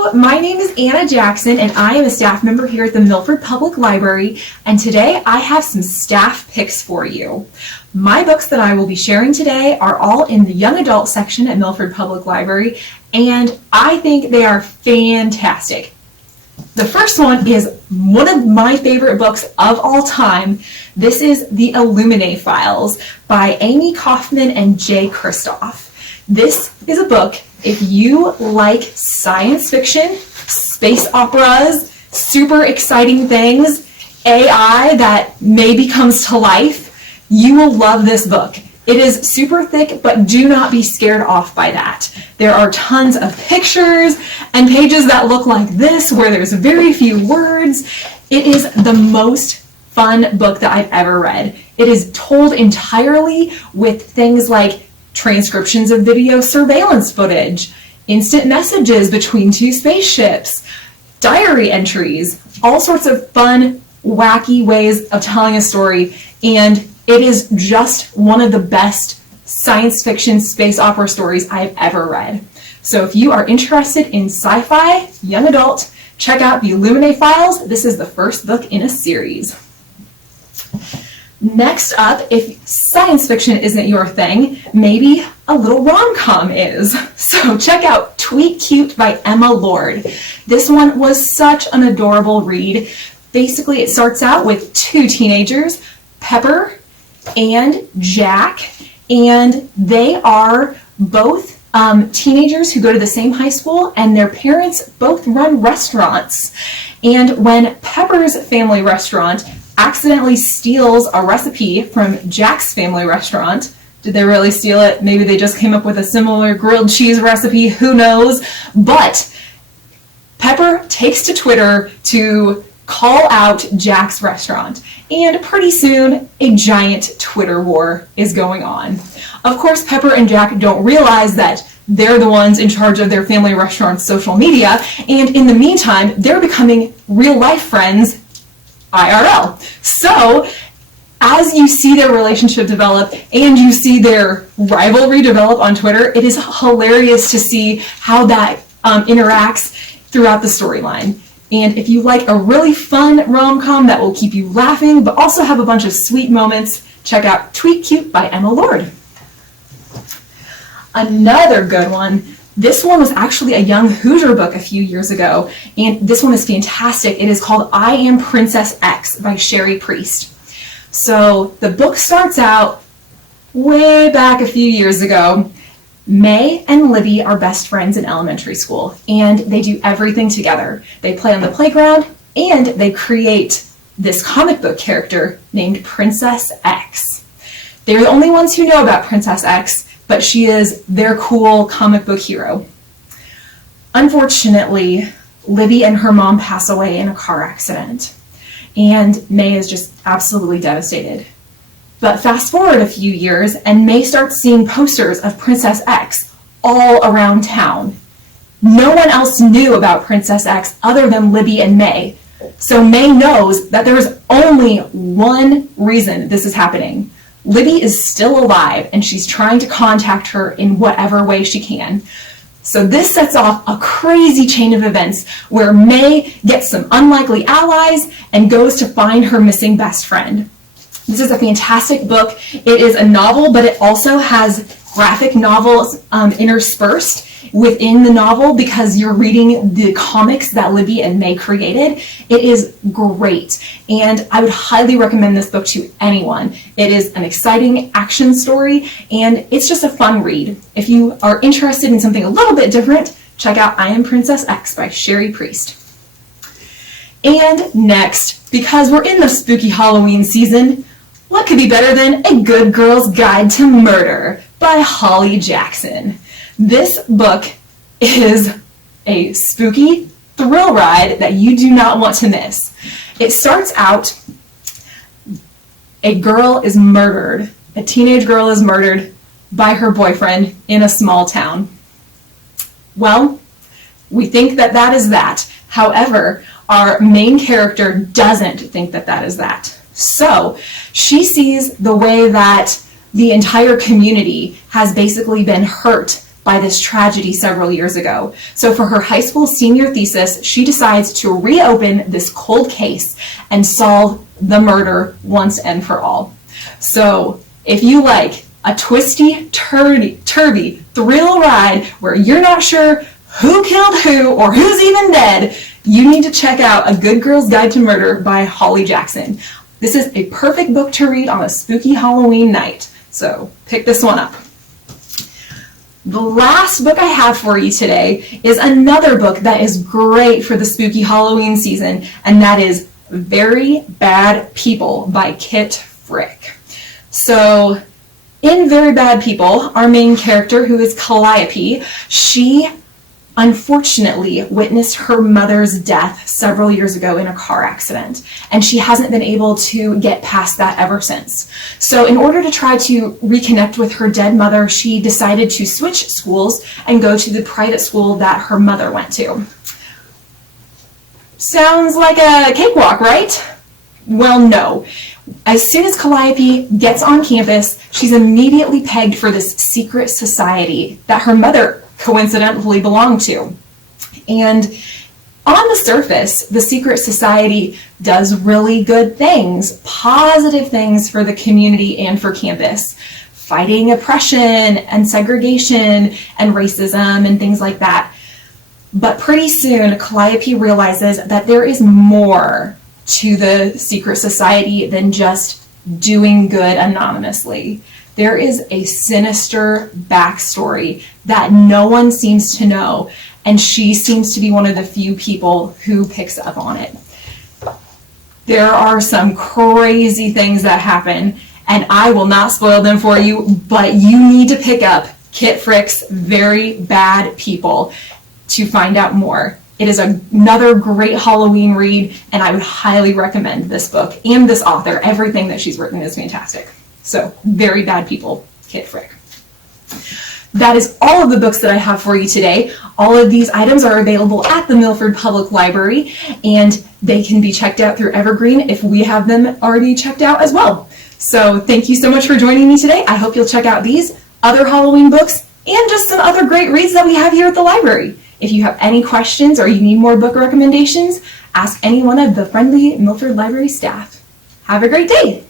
Hello, my name is Anna Jackson and I am a staff member here at the Milford Public Library, and today I have some staff picks for you. My books that I will be sharing today are all in the young adult section at Milford Public Library, and I think they are fantastic. The first one is one of my favorite books of all time. This is the Illuminae Files by Amie, Kaufman, and Kristof. This is a book, if you like science fiction, space operas, super exciting things, AI that maybe comes to life, you will love this book. It is super thick, but do not be scared off by that. There are tons of pictures and pages that look like this where there's very few words. It is the most fun book that I've ever read. It is told entirely with things like transcriptions of video surveillance footage, instant messages between two spaceships, diary entries, all sorts of fun, wacky ways of telling a story, and it is just one of the best science fiction space opera stories I've ever read. So if you are interested in sci-fi, young adult, check out the Illuminae Files. This is the first book in a series. Next up, if science fiction isn't your thing, maybe a little rom-com is. So check out Tweet Cute by Emma Lord. This one was such an adorable read. Basically, it starts out with two teenagers, Pepper and Jack, and they are both teenagers who go to the same high school, and their parents both run restaurants. And when Pepper's family restaurant accidentally steals a recipe from Jack's family restaurant, did they really steal it? Maybe they just came up with a similar grilled cheese recipe, who knows? But Pepper takes to Twitter to call out Jack's restaurant, and pretty soon a giant Twitter war is going on. Of course, Pepper and Jack don't realize that they're the ones in charge of their family restaurant's social media, and in the meantime, they're becoming real-life friends IRL. So, as you see their relationship develop and you see their rivalry develop on Twitter, it is hilarious to see how that interacts throughout the storyline. And if you like a really fun rom-com that will keep you laughing but also have a bunch of sweet moments, check out Tweet Cute by Emma Lord. Another good one. This one was actually a young Hoosier book a few years ago, and this one is fantastic. It is called I Am Princess X by Cherie. So the book starts out way back a few years ago. May and Libby are best friends in elementary school, and they do everything together. They play on the playground, and they create this comic book character named Princess X. They're the only ones who know about Princess X, but she is their cool comic book hero. Unfortunately, Libby and her mom pass away in a car accident, and May is just absolutely devastated. But fast forward a few years, and May starts seeing posters of Princess X all around town. No one else knew about Princess X other than Libby and May, so May knows that there is only one reason this is happening. Libby is still alive, and she's trying to contact her in whatever way she can. So this sets off a crazy chain of events where May gets some unlikely allies and goes to find her missing best friend. This is a fantastic book. It is a novel, but it also has graphic novels interspersed within the novel because you're reading the comics that Libby and May created. It is great, and I would highly recommend this book to anyone. It is an exciting action story, and it's just a fun read. If you are interested in something a little bit different, check out I Am Princess X by Cherie. And next, because we're in the spooky Halloween season, what could be better than A Good Girl's Guide to Murder by Holly Jackson. This book is a spooky thrill ride that you do not want to miss. It starts out, a girl is murdered, a teenage girl is murdered by her boyfriend in a small town. Well, we think that that is that. However, our main character doesn't think that that is that. So she sees the way that the entire community has basically been hurt by this tragedy several years ago. So for her high school senior thesis, she decides to reopen this cold case and solve the murder once and for all. So if you like a twisty, turvy thrill ride where you're not sure who killed who or who's even dead, you need to check out A Good Girl's Guide to Murder by Holly Jackson. This is a perfect book to read on a spooky Halloween night. So pick this one up. The last book I have for you today is another book that is great for the spooky Halloween season, and that is Very Bad People by Kit Frick. So in Very Bad People, our main character, who is Calliope, she unfortunately witnessed her mother's death several years ago in a car accident, and she hasn't been able to get past that ever since. So in order to try to reconnect with her dead mother, she decided to switch schools and go to the private school that her mother went to. Sounds like a cakewalk, right? Well, no. As soon as Calliope gets on campus, she's immediately pegged for this secret society that her mother coincidentally belonged to. And on the surface, the secret society does really good things, positive things for the community and for campus, fighting oppression and segregation and racism and things like that. But pretty soon, Calliope realizes that there is more to the secret society than just doing good anonymously. There is a sinister backstory that no one seems to know, and she seems to be one of the few people who picks up on it. There are some crazy things that happen, and I will not spoil them for you, but you need to pick up Kit Frick's Very Bad People to find out more. It is another great Halloween read, and I would highly recommend this book and this author. Everything that she's written is fantastic. So, Very Bad People, Kit Frick. That is all of the books that I have for you today. All of these items are available at the Milford Public Library, and they can be checked out through Evergreen if we have them already checked out as well. So, thank you so much for joining me today. I hope you'll check out these, other Halloween books, and just some other great reads that we have here at the library. If you have any questions or you need more book recommendations, ask any one of the friendly Milford Library staff. Have a great day!